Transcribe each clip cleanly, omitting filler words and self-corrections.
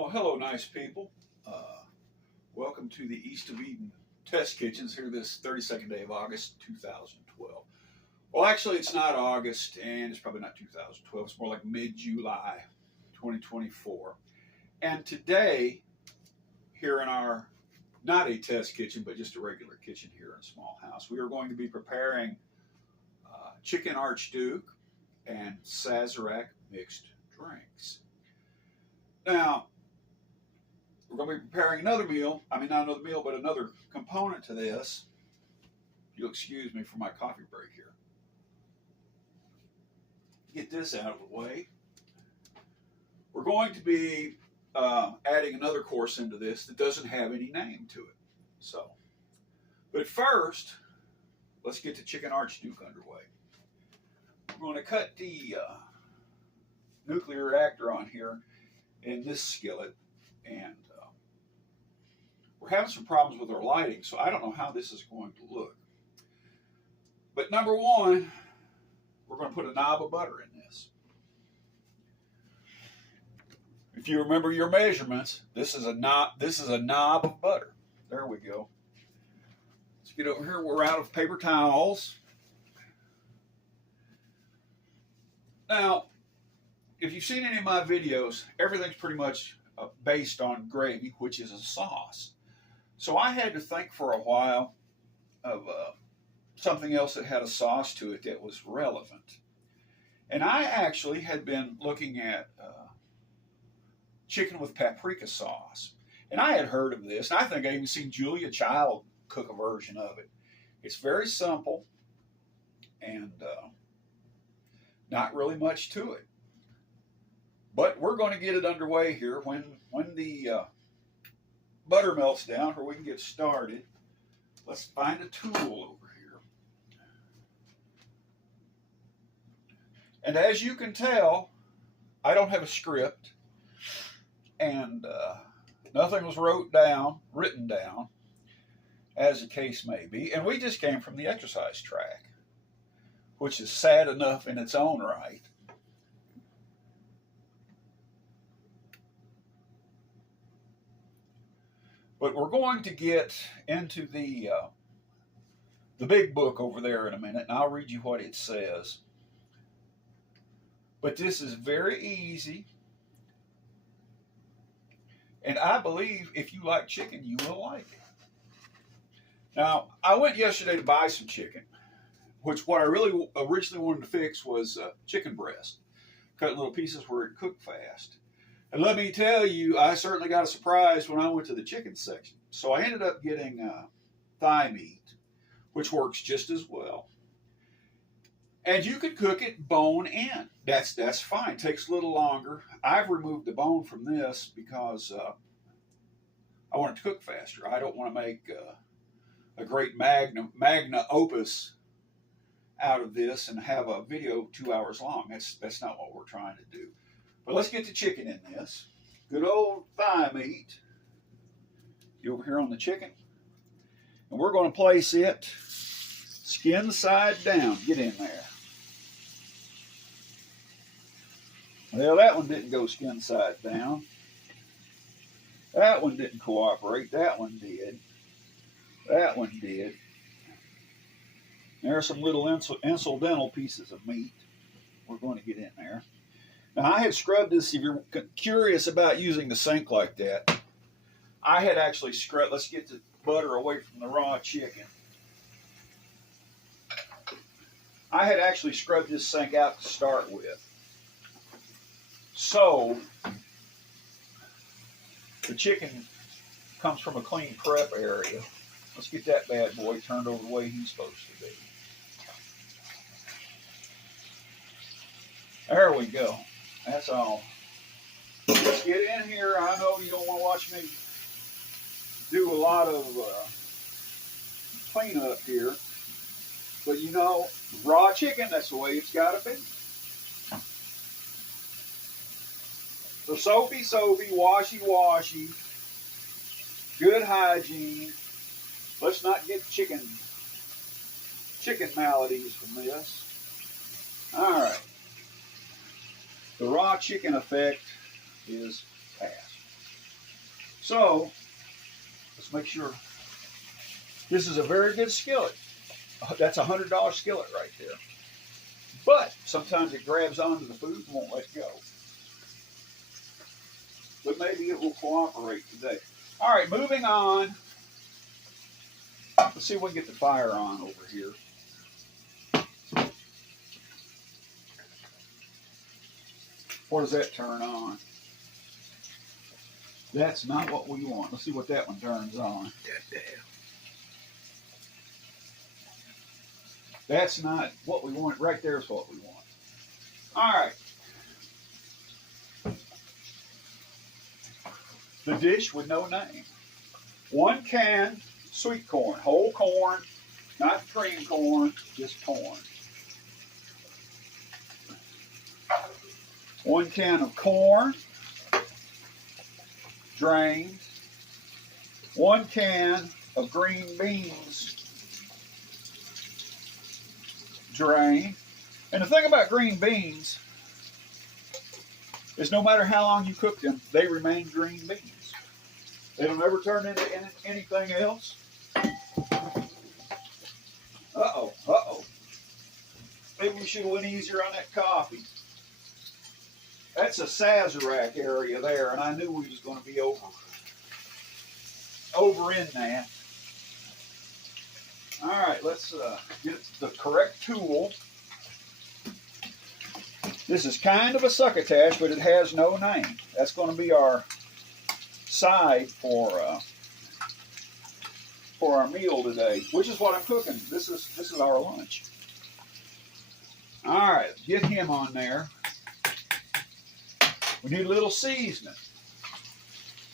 Oh, hello, nice people. Welcome to the East of Eden Test Kitchens here this 32nd day of August 2012. Well, actually, it's not August, and it's probably not 2012. It's more like mid-July 2024. And today, here in our, not a test kitchen, but just a regular kitchen here in a small house, we are going to be preparing chicken Archduke and Sazerac mixed drinks. Now, we're going to be preparing another meal. I mean, not another meal, but another component to this. If you'll excuse me for my coffee break here. Get this out of the way. We're going to be adding another course into this that doesn't have any name to it. So, but first, let's get the chicken Archduke underway. We're going to cut the nuclear reactor on here in this skillet, and we're having some problems with our lighting, so I don't know how this is going to look. But number one, we're going to put a knob of butter in this. If you remember your measurements, this is a knob of butter. There we go. Let's get over here. We're out of paper towels. Now, if you've seen any of my videos, everything's pretty much based on gravy, which is a sauce. So I had to think for a while of something else that had a sauce to it that was relevant. And I actually had been looking at chicken with paprika sauce. And I had heard of this, and I think I even seen Julia Child cook a version of it. It's very simple and not really much to it. But we're going to get it underway here when the butter melts down, where we can get started. Let's find a tool over here. And as you can tell, I don't have a script, and nothing was written down, as the case may be. And we just came from the exercise track, which is sad enough in its own right. But we're going to get into the big book over there in a minute, and I'll read you what it says. But this is very easy, and I believe if you like chicken, you will like it. Now, I went yesterday to buy some chicken, which what I really originally wanted to fix was chicken breast. Cut little pieces where it cooked fast. And let me tell you, I certainly got a surprise when I went to the chicken section. So I ended up getting thigh meat, which works just as well. And you can cook it bone in. That's fine. Takes a little longer. I've removed the bone from this because I want it to cook faster. I don't want to make a great magna opus out of this and have a video 2 hours long. That's not what we're trying to do. But let's get the chicken in this. Good old thigh meat. You over here on the chicken. And we're going to place it skin side down. Get in there. Well, that one didn't go skin side down. That one didn't cooperate. That one did. That one did. There are some little incidental pieces of meat we're going to get in there. Now, I had scrubbed this. If you're curious about using the sink like that, I had actually scrubbed. Let's get the butter away from the raw chicken. I had actually scrubbed this sink out to start with. So, the chicken comes from a clean prep area. Let's get that bad boy turned over the way he's supposed to be. There we go. That's all. Let's get in here. I know you don't want to watch me do a lot of cleanup here, but you know, raw chicken, that's the way it's got to be. So soapy, washy, good hygiene. Let's not get chicken maladies from this. All right. The raw chicken effect is past. So let's make sure. This is a very good skillet. That's a $100 skillet right there. But sometimes it grabs onto the food and won't let go. But maybe it will cooperate today. All right, moving on. Let's see if we can get the fire on over here. What does that turn on? That's not what we want. Let's see what that one turns on. That's not what we want. Right there is what we want. All right. The dish with no name. 1 can sweet corn, whole corn, not cream corn, just corn. 1 can of corn, drained. 1 can of green beans, drained. And the thing about green beans is no matter how long you cook them, they remain green beans. They don't ever turn into anything else. Uh-oh, uh-oh. Maybe we should have went easier on that coffee. That's a Sazerac area there, and I knew we was going to be over in that. All right, let's get the correct tool. This is kind of a succotash, but it has no name. That's going to be our side for our meal today, which is what I'm cooking. This is our lunch. All right, get him on there. We need a little seasoning.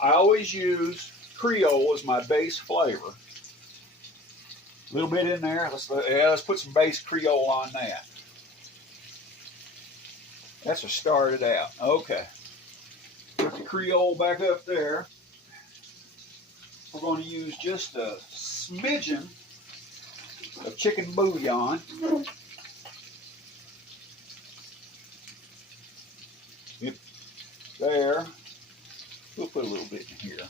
I always use Creole as my base flavor. A little bit in there. Let's put some base Creole on that. That's to start it out. Okay. Put the Creole back up there. We're going to use just a smidgen of chicken bouillon. Yep. There. We'll put a little bit in here.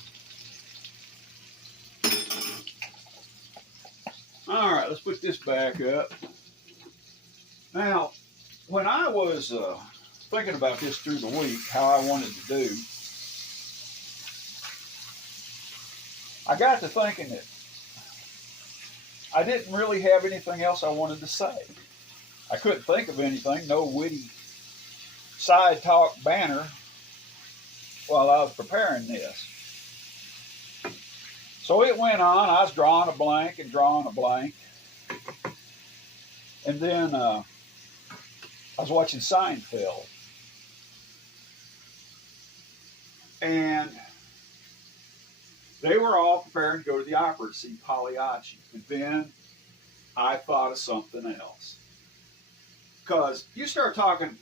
All right, let's put this back up. Now, when I was thinking about this through the week, how I wanted to do, I got to thinking that I didn't really have anything else I wanted to say. I couldn't think of anything, no witty side talk banner while I was preparing this. So it went on. I was drawing a blank and drawing a blank. And then I was watching Seinfeld. And they were all preparing to go to the opera to see Pagliacci. And then I thought of something else. Because you start talking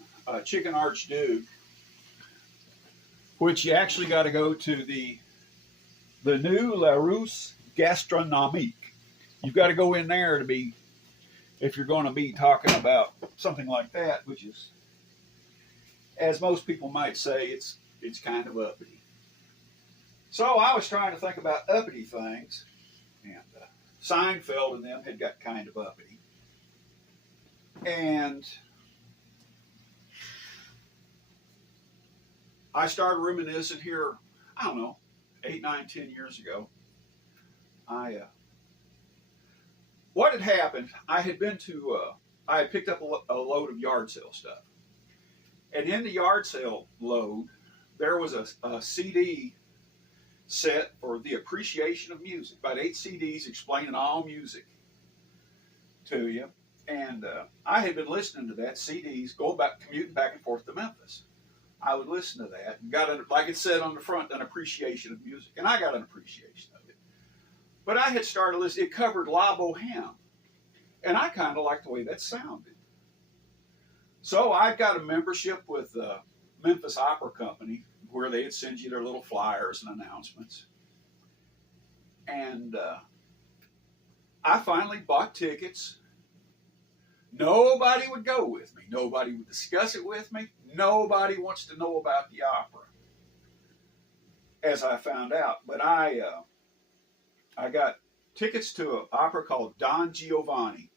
chicken Archduke, which you actually got to go to the new La Russe Gastronomique. You've got to go in there to be, if you're going to be talking about something like that, which is, as most people might say, it's kind of uppity. So I was trying to think about uppity things, and Seinfeld and them had got kind of uppity. And I started reminiscing here, I don't know, 8, 9, 10 years ago. What had happened, I had picked up a load of yard sale stuff. And in the yard sale load, there was a CD set for the appreciation of music. About 8 CDs explaining all music to you. And I had been listening to that, CDs, commuting back and forth to Memphis. I would listen to that and got, like it said on the front, an appreciation of music. And I got an appreciation of it. But I had started listening. It covered La Boheme. And I kind of liked the way that sounded. So I got a membership with Memphis Opera Company where they'd send you their little flyers and announcements. And I finally bought tickets. Nobody would go with me. Nobody would discuss it with me. Nobody wants to know about the opera. as I found out. But I got tickets to an opera called Don Giovanni,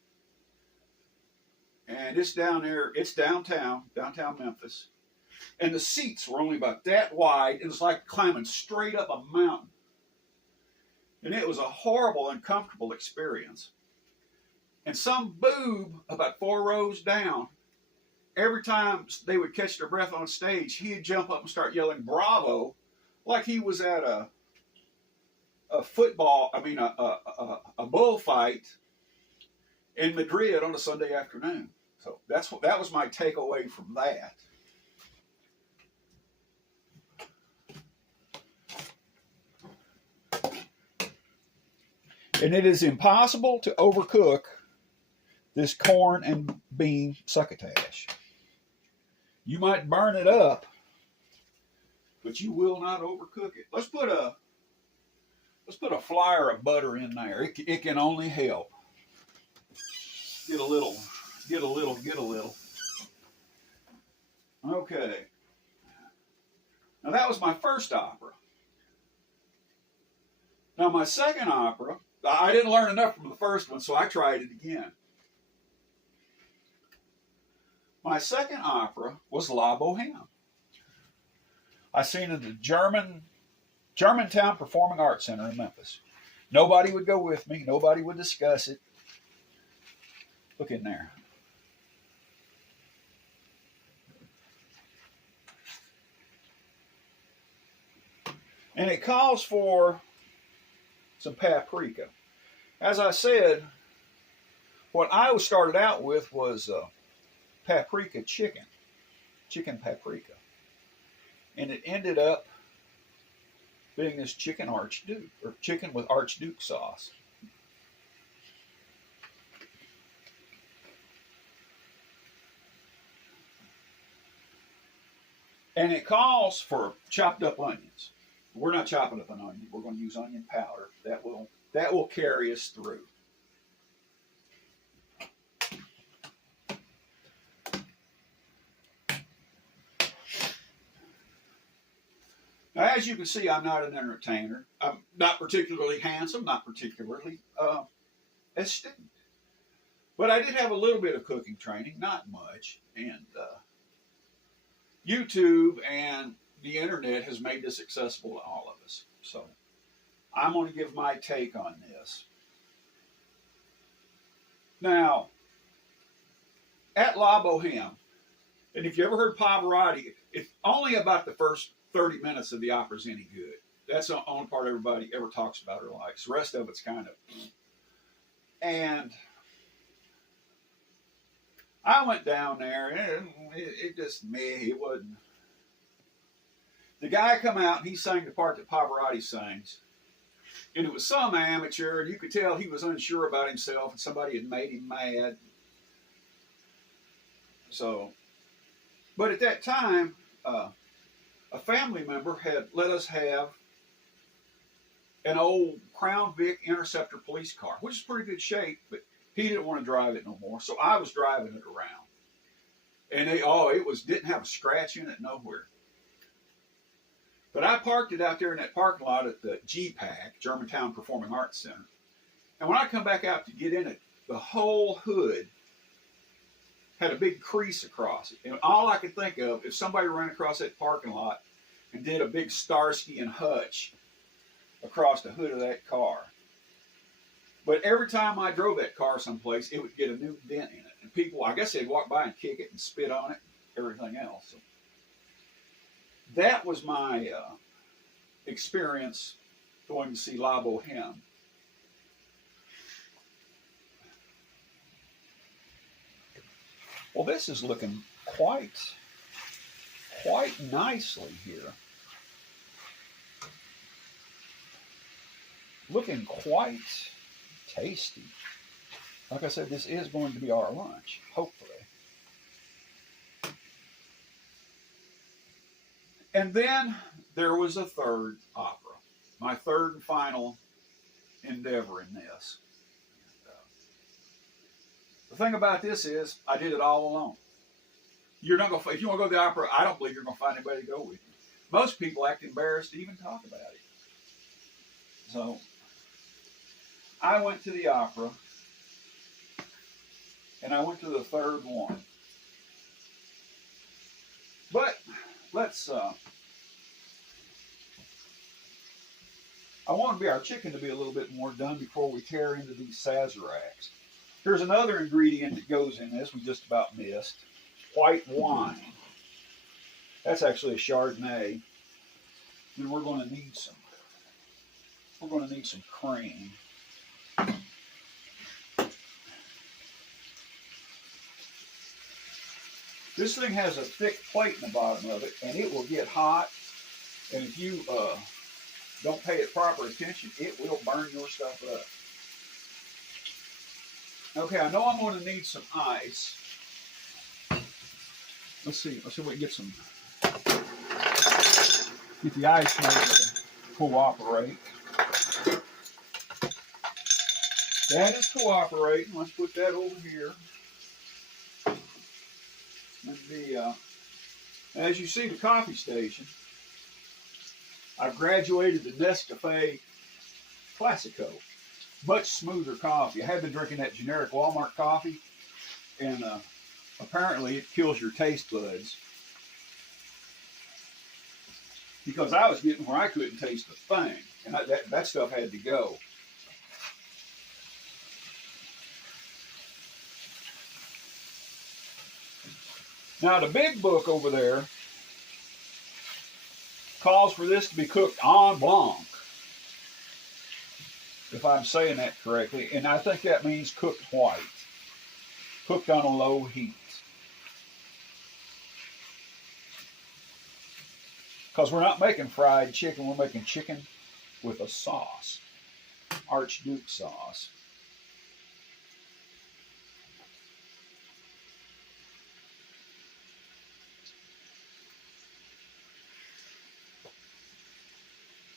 and it's down there. It's downtown Memphis, and the seats were only about that wide. It was like climbing straight up a mountain, and it was a horrible, uncomfortable experience. And some boob about 4 rows down, every time they would catch their breath on stage, he'd jump up and start yelling "Bravo," like he was at a football, a bullfight in Madrid on a Sunday afternoon. So that was my takeaway from that. And it is impossible to overcook this corn and bean succotash. You might burn it up, but you will not overcook it. Let's put a flower of butter in there. It can only help. Get a little. Okay. Now that was my first opera. Now my second opera, I didn't learn enough from the first one, so I tried it again. My second opera was La Boheme. I seen it at the Germantown Performing Arts Center in Memphis. Nobody would go with me. Nobody would discuss it. Look in there. And it calls for some paprika. As I said, what I started out with was paprika chicken paprika. And it ended up being this chicken Archduke, or chicken with Archduke sauce. And it calls for chopped up onions. We're not chopping up an onion. We're going to use onion powder. That will carry us through. Now, as you can see, I'm not an entertainer. I'm not particularly handsome, not particularly astute. But I did have a little bit of cooking training, not much. And YouTube and the internet has made this accessible to all of us. So I'm going to give my take on this. Now, at La Boheme, and if you ever heard Pavarotti, it's only about the first 30 minutes of the opera's any good. That's the only part everybody ever talks about or likes. The rest of it's kind of... And I went down there, and it just, it wasn't... The guy come out, and he sang the part that Pavarotti sings. And it was some amateur, and you could tell he was unsure about himself, and somebody had made him mad. So, but at that time, a family member had let us have an old Crown Vic Interceptor police car, which is pretty good shape, but he didn't want to drive it no more, so I was driving it around. And didn't have a scratch in it nowhere. But I parked it out there in that parking lot at the GPAC, Germantown Performing Arts Center. And when I come back out to get in it, the whole hood had a big crease across it. And all I could think of, if somebody ran across that parking lot and did a big Starsky and Hutch across the hood of that car. But every time I drove that car someplace, it would get a new dent in it. And people, I guess they'd walk by and kick it and spit on it, everything else. So that was my experience going to see La Boheme. Well, this is looking quite nicely here. Looking quite tasty. Like I said, this is going to be our lunch, hopefully. And then there was a third opera, my third and final endeavor in this. The thing about this is, I did it all alone. You're not gonna, if you want to go to the opera, I don't believe you're going to find anybody to go with you. most people act embarrassed to even talk about it. So I went to the opera, and I went to the third one. But let's, I want our chicken to be a little bit more done before we tear into these Sazeracs. Here's another ingredient that goes in this we just about missed. White wine. That's actually a Chardonnay. And we're going to need some cream. This thing has a thick plate in the bottom of it, and it will get hot. And if you don't pay it proper attention, it will burn your stuff up. Okay, I know I'm going to need some ice. Let's see if we can get the ice made to cooperate. That is cooperating. Let's put that over here. And as you see, the coffee station, I've graduated to Nescafe Classico. Much smoother coffee. I have been drinking that generic Walmart coffee, and apparently it kills your taste buds. Because I was getting where I couldn't taste a thing, and that stuff had to go. Now the big book over there calls for this to be cooked en blanc, if I'm saying that correctly, and I think that means cooked white, cooked on a low heat. Because we're not making fried chicken, we're making chicken with a sauce, Archduke sauce.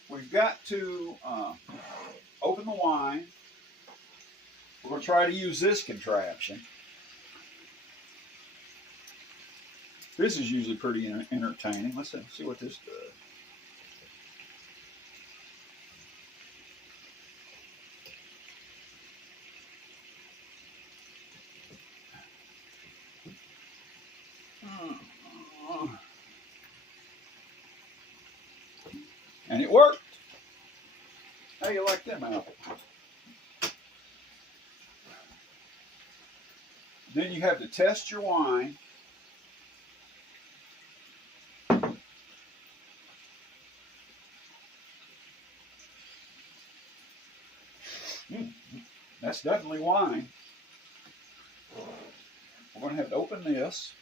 We've got to open the wine. We're going to try to use this contraption. This is usually pretty entertaining. Let's see what this does. And it worked. How you like them apples? Then you have to test your wine. That's definitely wine. We're going to have to open this.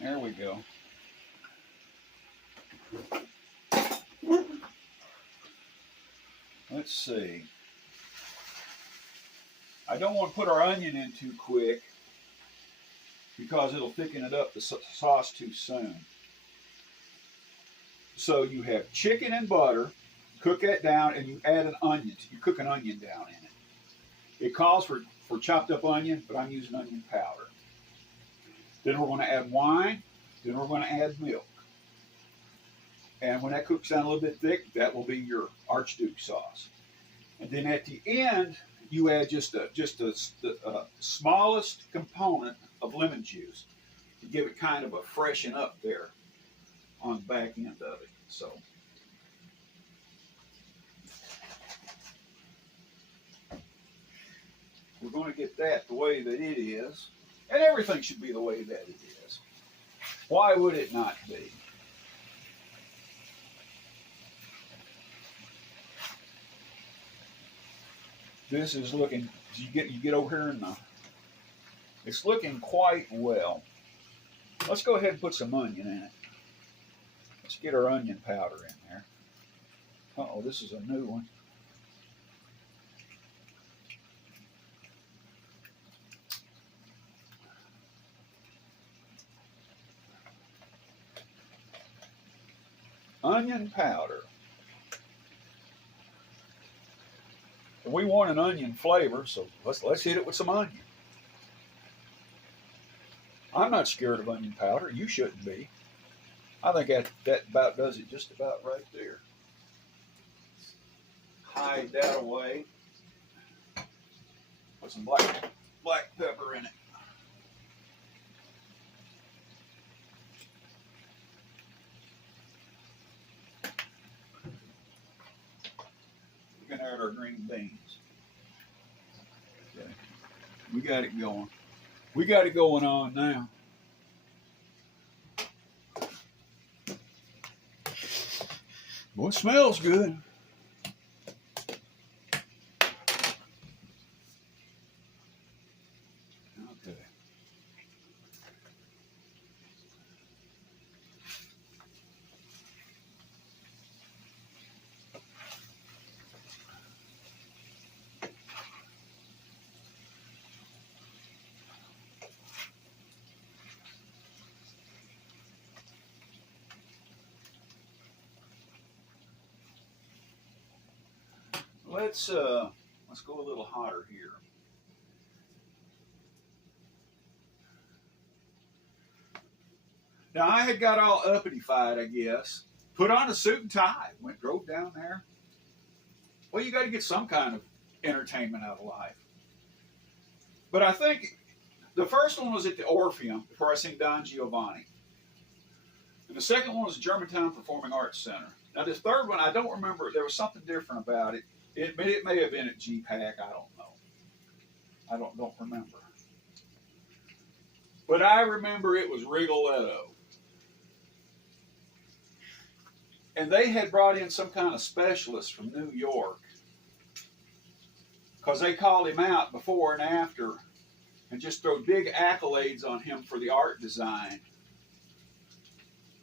There we go. Let's see. I don't want to put our onion in too quick because it'll thicken it up, the sauce, too soon. So you have chicken and butter, cook that down, and you add an onion. You cook an onion down in it. It calls for chopped up onion, but I'm using onion powder. Then we're going to add wine. Then we're going to add milk. And when that cooks down a little bit thick, that will be your Archduke sauce. And then at the end, you add just the smallest component of lemon juice to give it kind of a freshen up there on the back end of it. So we're going to get that the way that it is. And everything should be the way that it is. Why would it not be? This is looking, you get over here and it's looking quite well. Let's go ahead and put some onion in it. Let's get our onion powder in there. Uh-oh, this is a new one. onion powder. We want an onion flavor, so let's hit it with some onion. I'm not scared of onion powder. You shouldn't be. I think that about does it just about right there. Hide that away. Put some black pepper in it. We can add our green beans. Okay. We got it going. We got it going on now. Well, it smells good. Okay. Let's go a little hotter here. Now I had got all uppity-fied, I guess. Put on a suit and tie. Drove down there. Well, you got to get some kind of entertainment out of life. But I think the first one was at the Orpheum, where I seen Don Giovanni. And the second one was the Germantown Performing Arts Center. Now this third one, I don't remember. There was something different about it. It may have been at GPAC. I don't know. I don't remember. But I remember it was Rigoletto. And they had brought in some kind of specialist from New York, because they called him out before and after and just threw big accolades on him for the art design.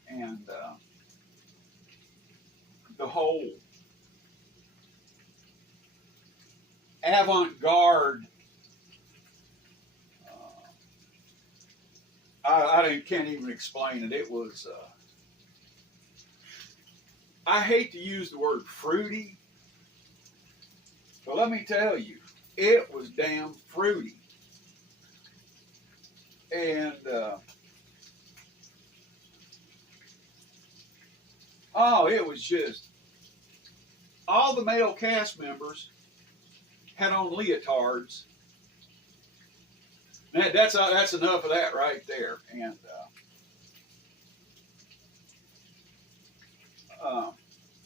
And the whole avant-garde, I can't even explain it. It was, I hate to use the word fruity, but let me tell you, it was damn fruity. And, it was just, all the male cast members had on leotards. That's enough of that right there. And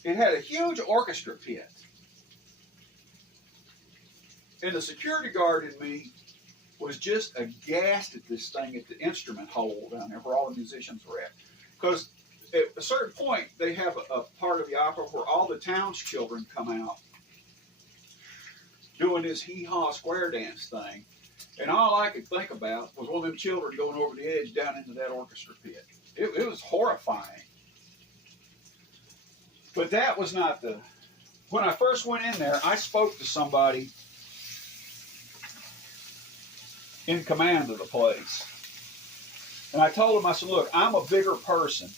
it had a huge orchestra pit. And the security guard in me was just aghast at this thing at the instrument hole down there where all the musicians were at. Because at a certain point, they have a part of the opera where all the town's children come out doing this hee-haw square dance thing. And all I could think about was one of them children going over the edge down into that orchestra pit. It was horrifying. But that was not the... When I first went in there, I spoke to somebody in command of the place. And I told him, I said, look, I'm a bigger person.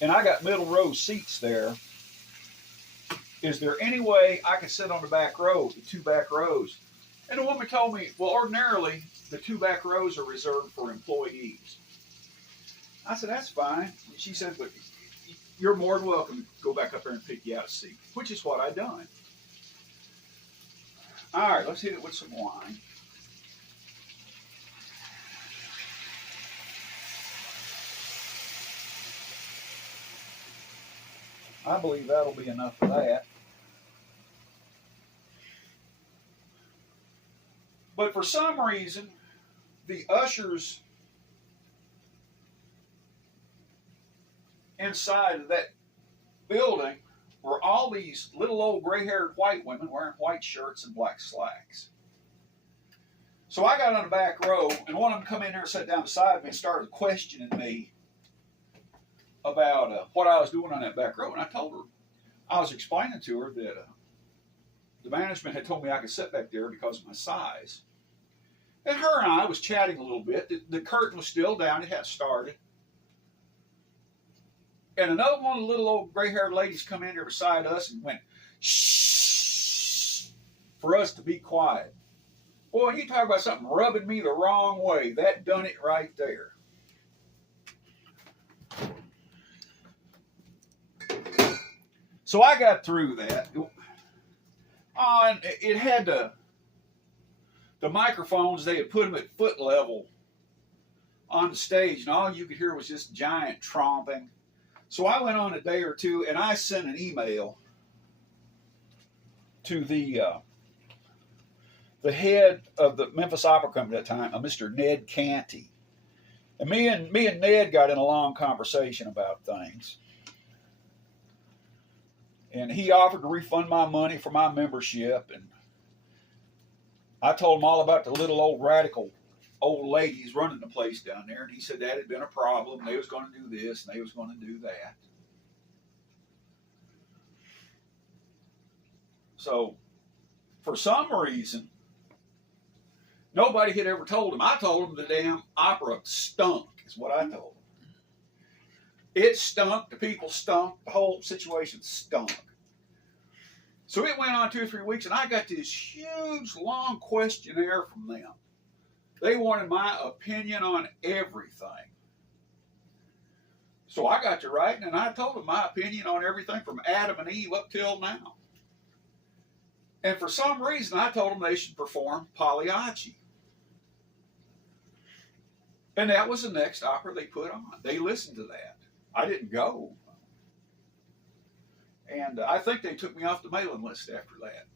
And I got middle row seats there. Is there any way I can sit on the back row, the two back rows? And the woman told me, well, ordinarily, the two back rows are reserved for employees. I said, that's fine. She said, but you're more than welcome to go back up there and pick you out a seat, which is what I done. All right, let's hit it with some wine. I believe that'll be enough of that. But for some reason, the ushers inside of that building were all these little old gray-haired white women wearing white shirts and black slacks. So I got on the back row, and one of them come in there and sat down beside me and started questioning me about what I was doing on that back row. And I told her, I was explaining to her that the management had told me I could sit back there because of my size. And her and I was chatting a little bit. The curtain was still down. It hadn't started. And another one of the little old gray-haired ladies come in here beside us and went, shh, for us to be quiet. Boy, you talk about something rubbing me the wrong way. That done it right there. So I got through that. And it had the microphones, they had put them at foot level on the stage, and all you could hear was just giant tromping. So I went on a day or two, and I sent an email to the head of the Memphis Opera Company at that time, Mr. Ned Canty. And me and Ned got in a long conversation about things. And he offered to refund my money for my membership, and I told him all about the little old radical old ladies running the place down there, and he said that had been a problem. They was going to do this, and they was going to do that. So, for some reason, nobody had ever told him. I told him the damn opera stunk, is what I told him. It stunk, the people stunk, the whole situation stunk. So it went on 2 or 3 weeks, and I got this huge, long questionnaire from them. They wanted my opinion on everything. So I got to writing, and I told them my opinion on everything from Adam and Eve up till now. And for some reason, I told them they should perform Pagliacci. And that was the next opera they put on. They listened to that. I didn't go. And I think they took me off the mailing list after that.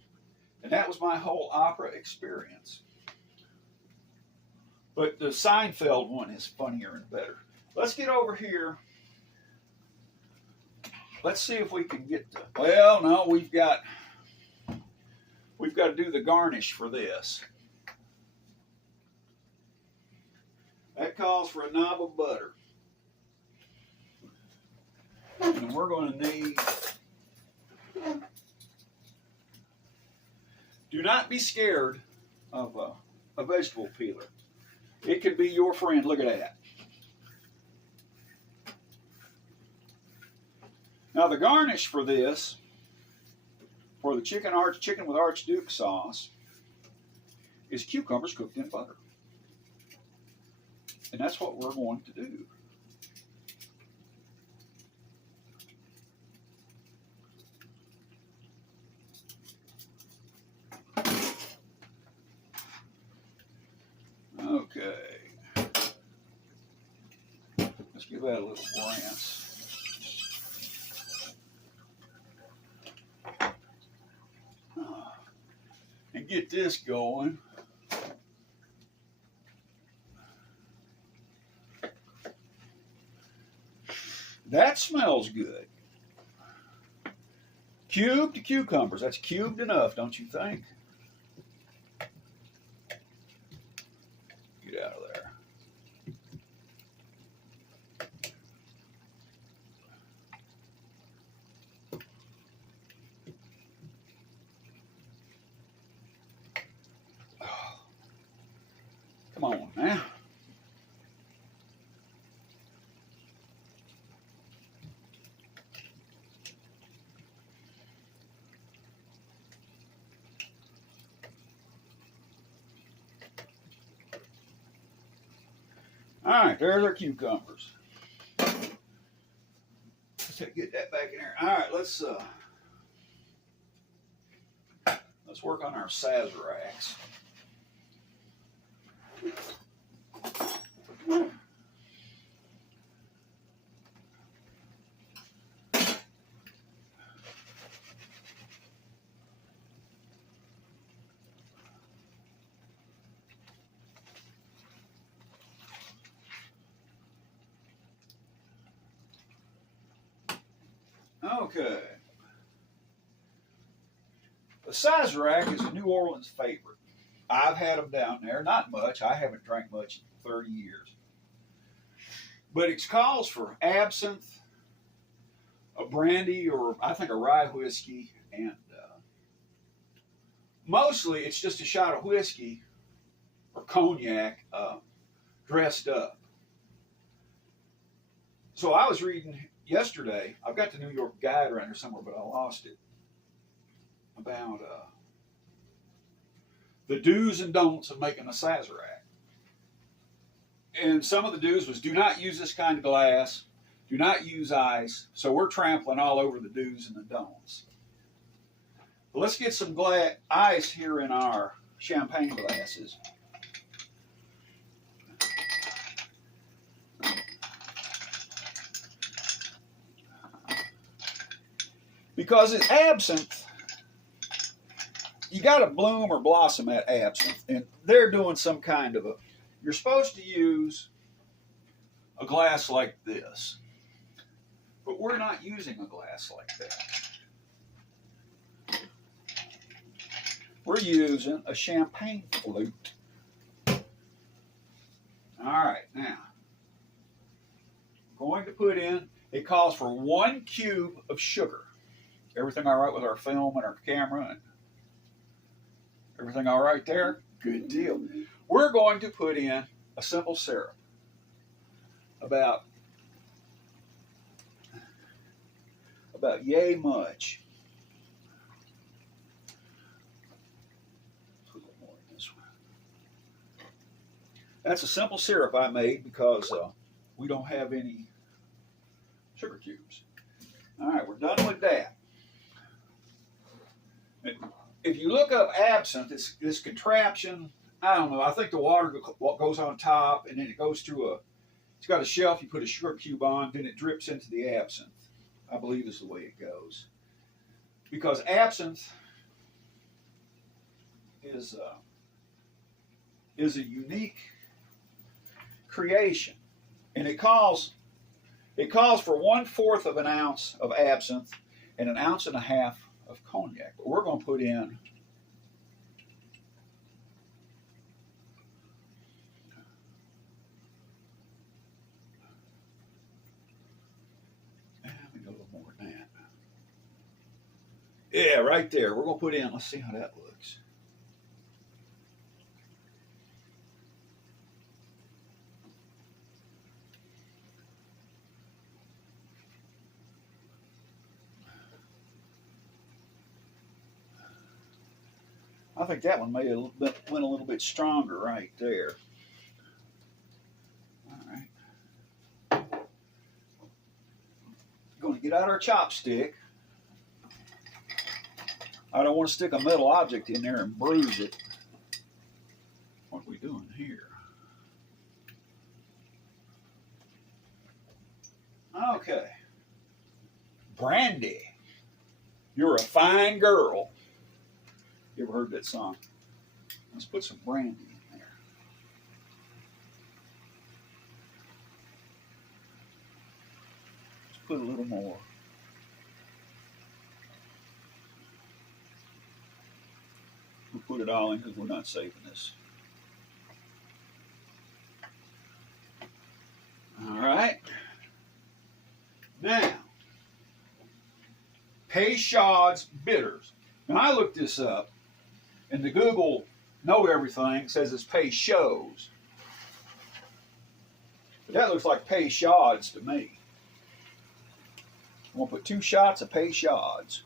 And that was my whole opera experience. But the Seinfeld one is funnier and better. Let's get over here. Let's see if we can get to, well, no, we've got to do the garnish for this. That calls for a knob of butter. And we're going to need, do not be scared of a vegetable peeler. It can be your friend. Look at that. Now the garnish for this, for the chicken with Archduke sauce, is cucumbers cooked in butter. And that's what we're going to do. Okay. Let's give that a little rinse. And get this going. That smells good. Cubed cucumbers. That's cubed enough, don't you think? Get out of there. Oh. Come on now. All right, there's our cucumbers. Let's get that back in there. All right, let's work on our Sazeracs. Okay. The Sazerac is a New Orleans favorite. I've had them down there. Not much. I haven't drank much in 30 years. But it calls for absinthe, a brandy, or I think a rye whiskey, and mostly it's just a shot of whiskey or cognac dressed up. So I was reading yesterday, I've got the New York Guide around here somewhere, but I lost it, about the do's and don'ts of making a Sazerac. And some of the do's was do not use this kind of glass, do not use ice. So we're trampling all over the do's and the don'ts. But let's get some ice here in our champagne glasses. Because it's absinthe, you got to bloom or blossom that absinthe. And they're doing some kind of a, you're supposed to use a glass like this. But we're not using a glass like that. We're using a champagne flute. All right, now, going to put in, it calls for 1 cube of sugar. Everything all right with our film and our camera? And everything all right there? Good deal. We're going to put in a simple syrup. About yay much. Put a little more in this one. That's a simple syrup I made because we don't have any sugar cubes. All right, we're done with that. If you look up absinthe, it's this contraption. I don't know. I think the water goes on top, and then it goes through a. It's got a shelf. You put a sugar cube on, then it drips into the absinthe. I believe is the way it goes. Because absinthe is a unique creation, and it calls for 1/4 of an ounce of absinthe and 1.5 ounces of cognac. But we're going to put in a little more than that. Yeah, right there. We're going to put in, let's see how that looks. I think that one went a little bit stronger right there. All right. Going to get out our chopstick. I don't want to stick a metal object in there and bruise it. What are we doing here? Okay. Brandy. You're a fine girl. You ever heard that song? Let's put some brandy in there. Let's put a little more. We'll put it all in because we're not saving this. All right. Now, Peychaud's bitters. Now, I looked this up. And the Google Know Everything says it's Peychaud's. But that looks like Peychaud's to me. I'm going to put 2 shots of Peychaud's.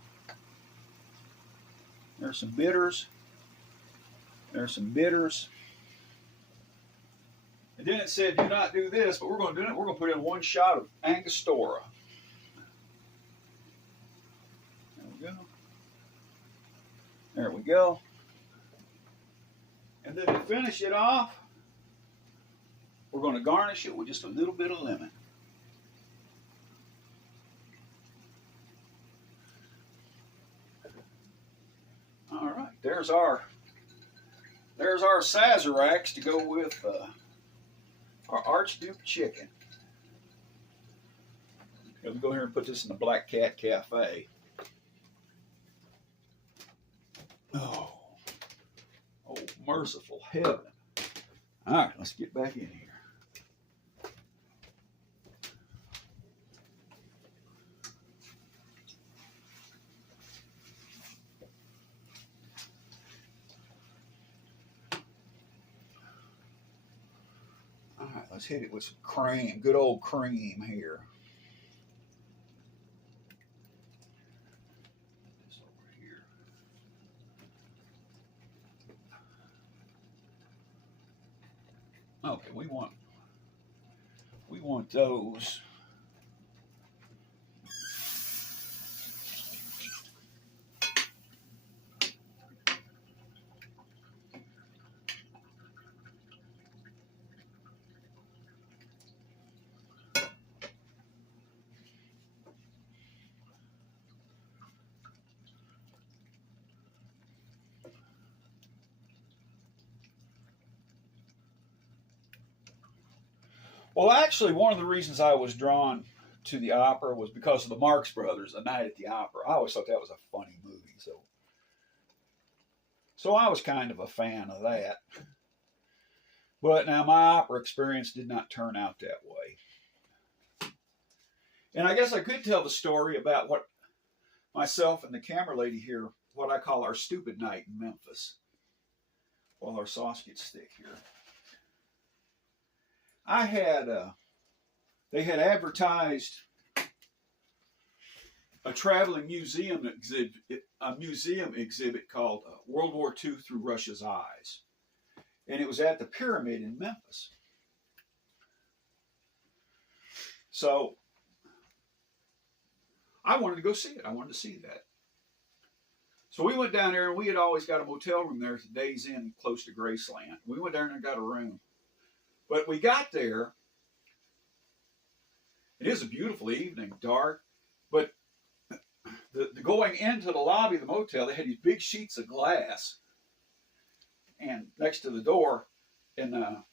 There's some bitters. There's some bitters. And then it said do not do this, but we're going to do it. We're going to put in 1 shot of Angostura. There we go. There we go. And then to finish it off, we're going to garnish it with just a little bit of lemon. All right, there's our Sazeracs to go with our Archduke chicken. We'll go here and put this in the Black Cat Cafe. Oh, merciful heaven. All right, let's get back in here. All right, let's hit it with some cream, good old cream here. Okay, we want those. Well, actually, one of the reasons I was drawn to the opera was because of the Marx Brothers, A Night at the Opera. I always thought that was a funny movie, so I was kind of a fan of that. But now my opera experience did not turn out that way. And I guess I could tell the story about what myself and the camera lady here, what I call our stupid night in Memphis, while our sauce gets thick here. They had advertised a traveling museum exhibit called World War II Through Russia's Eyes. And it was at the Pyramid in Memphis. So I wanted to go see it. I wanted to see that. So we went down there, and we had always got a motel room there at the Days Inn close to Graceland. We went down there and got a room. But we got there. It is a beautiful evening, dark. But the going into the lobby of the motel, they had these big sheets of glass, and next to the door, and the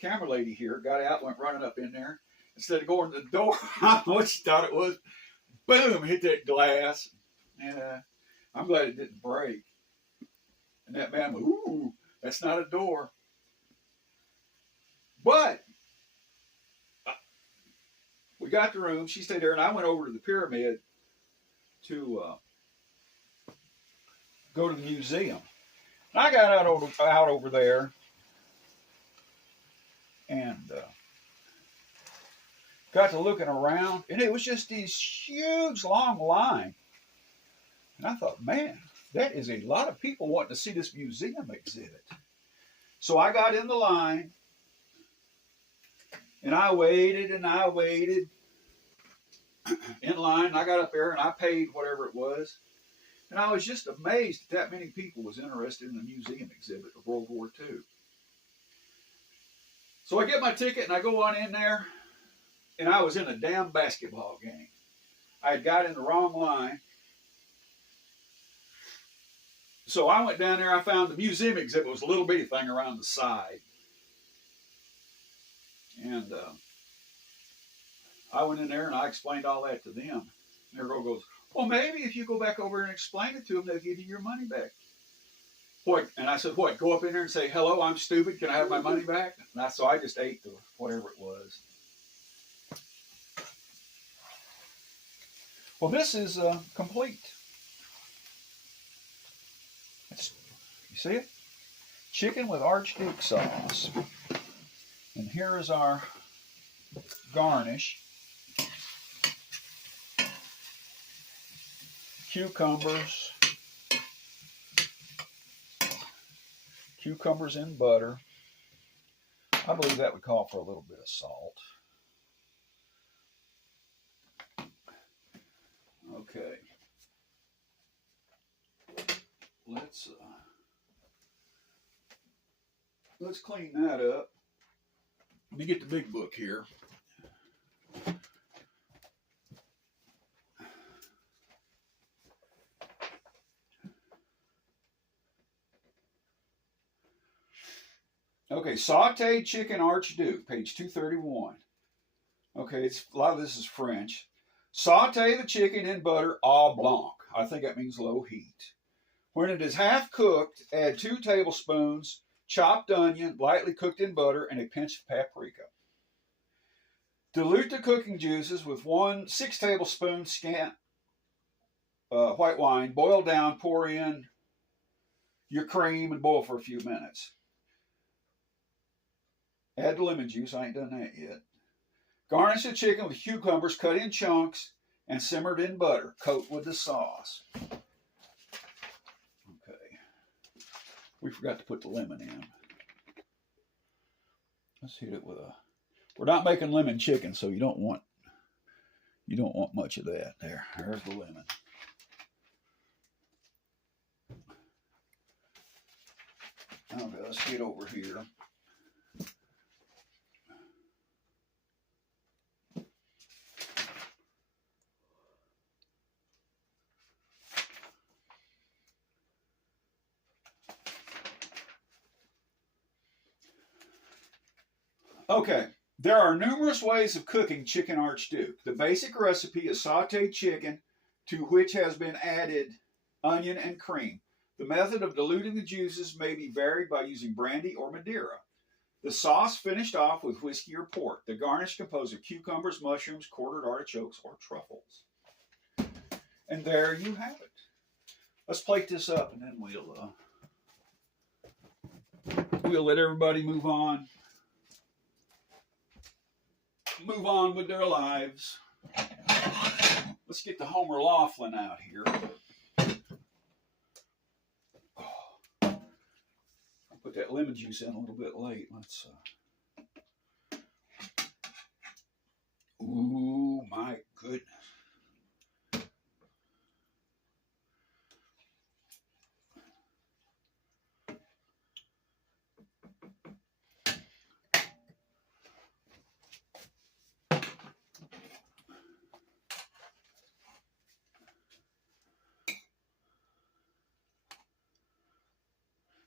camera lady here got out, went running up in there. Instead of going to the door, I don't know what she thought it was. Boom! Hit that glass, and I'm glad it didn't break. And that man went, "Ooh, that's not a door." But we got the room. She stayed there, and I went over to the Pyramid to go to the museum. And I got out over there and got to looking around, and it was just these huge, long line. And I thought, man, that is a lot of people wanting to see this museum exhibit. So I got in the line, and I waited in line. And I got up there, and I paid whatever it was. And I was just amazed that many people was interested in the museum exhibit of World War II. So I get my ticket, and I go on in there, and I was in a damn basketball game. I had got in the wrong line. So I went down there. I found the museum exhibit was a little bitty thing around the side. And I went in there, and I explained all that to them. And their girl goes, "Well, maybe if you go back over and explain it to them, they'll give you your money back." What? And I said, "What? Go up in there and say, 'Hello, I'm stupid. Can I have my money back?'" And so I just ate the whatever it was. Well, this is complete. You see it? Chicken with Archduke sauce. And here is our garnish. Cucumbers. Cucumbers in butter. I believe that would call for a little bit of salt. Okay. Let's clean that up. Let me get the big book here. Okay, sauteed chicken Archduke, page 231. Okay, a lot of this is French. Saute the chicken in butter au blanc. I think that means low heat. When it is half cooked, add 2 tablespoons chopped onion, lightly cooked in butter, and a pinch of paprika. Dilute the cooking juices with 6 tablespoons scant white wine. Boil down, pour in your cream, and boil for a few minutes. Add the lemon juice. I ain't done that yet. Garnish the chicken with cucumbers cut in chunks and simmered in butter. Coat with the sauce. Okay. We forgot to put the lemon in. Let's hit it with a. We're not making lemon chicken, so you don't want much of that. There's the lemon. Okay, let's get over here. Okay, there are numerous ways of cooking chicken Archduke. The basic recipe is sauteed chicken to which has been added onion and cream. The method of diluting the juices may be varied by using brandy or Madeira. The sauce finished off with whiskey or port. The garnish composed of cucumbers, mushrooms, quartered artichokes, or truffles. And there you have it. Let's plate this up, and then we'll let everybody move on with their lives. Let's get the Homer Laughlin out here. I'll put that lemon juice in a little bit late. Let's. Ooh, my goodness.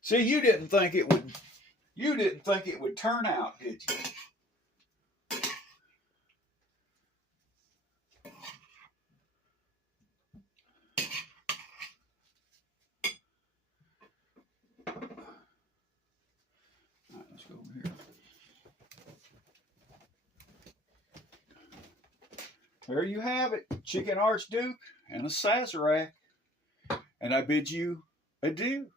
See, you didn't think it would turn out, did you? All right, let's go over here. There you have it, chicken Archduke and a Sazerac. And I bid you adieu.